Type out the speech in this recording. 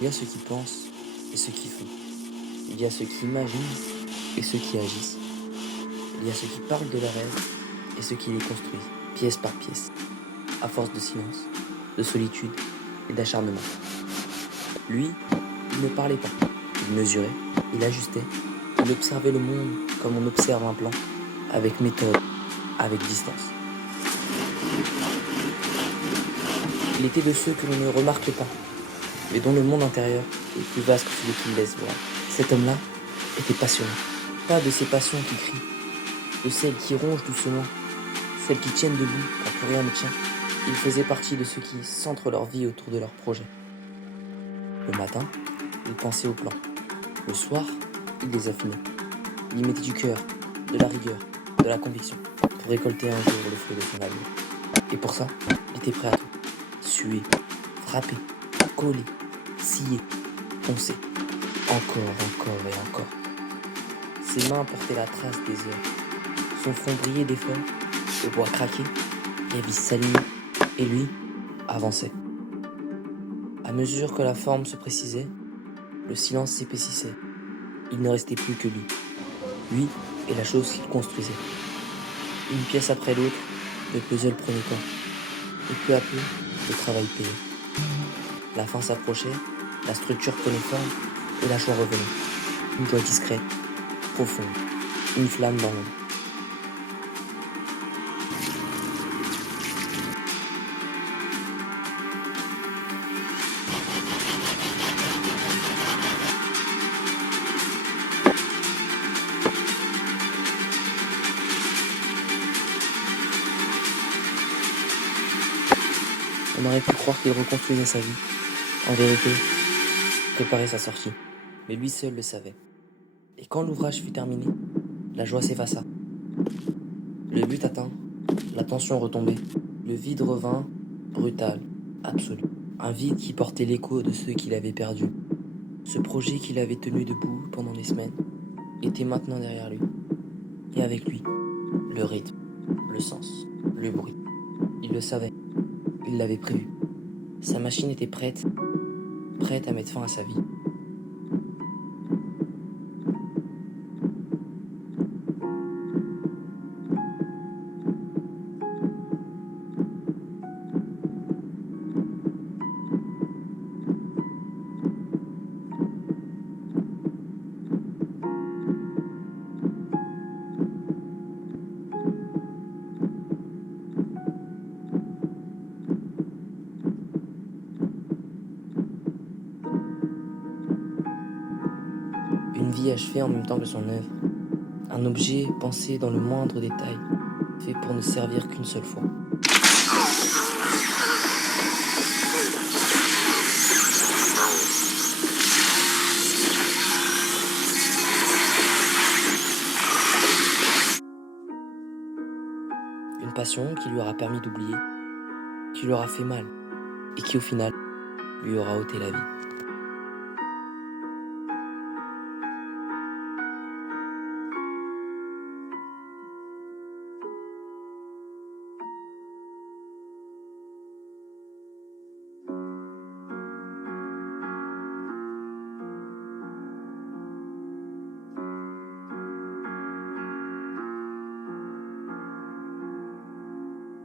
Il y a ceux qui pensent et ceux qui font. Il y a ceux qui imaginent et ceux qui agissent. Il y a ceux qui parlent de leurs rêves et ceux qui les construisent, pièce par pièce, à force de silence, de solitude et d'acharnement. Lui, il ne parlait pas. Il mesurait, il ajustait, il observait le monde comme on observe un plan, avec méthode, avec distance. Il était de ceux que l'on ne remarque pas, mais dont le monde intérieur est plus vaste que celui qu'il laisse voir. Cet homme-là était passionné. Pas de ces passions qui crient, de celles qui rongent doucement, celles qui tiennent debout quand plus rien ne tient. Il faisait partie de ceux qui centrent leur vie autour de leurs projets. Le matin, il pensait aux plans. Le soir, il les affinait. Il y mettait du cœur, de la rigueur, de la conviction, pour récolter un jour le fruit de son avenir. Et pour ça, il était prêt à tout. Suer, frapper, coller, scier, poncer. Encore et encore. Ses mains portaient la trace des heures. Son front brillait d'effort, le bois craquait, les vis s'alignaient, et lui avançait. À mesure que la forme se précisait, le silence s'épaississait. Il ne restait plus que lui et la chose qu'il construisait. Une pièce après l'autre, le puzzle prenait corps, et peu à peu, le travail payait. La fin s'approchait, la structure prenait forme, et la joie revenait. Une joie discrète, profonde, une flamme dans l'ombre. On aurait pu croire qu'il reconstruisait sa vie. En vérité, préparait sa sortie. Mais lui seul le savait. Et quand l'ouvrage fut terminé, la joie s'effaça. Le but atteint, la tension retombait. Le vide revint, brutal, absolu. Un vide qui portait l'écho de ceux qu'il avait perdus. Ce projet qu'il avait tenu debout pendant des semaines était maintenant derrière lui. Et avec lui, le rythme, le sens, le bruit. Il le savait, il l'avait prévu. Sa machine était prête à mettre fin à sa vie. Une vie achevée en même temps que son œuvre. Un objet pensé dans le moindre détail, fait pour ne servir qu'une seule fois. Une passion qui lui aura permis d'oublier, qui lui aura fait mal, et qui au final lui aura ôté la vie.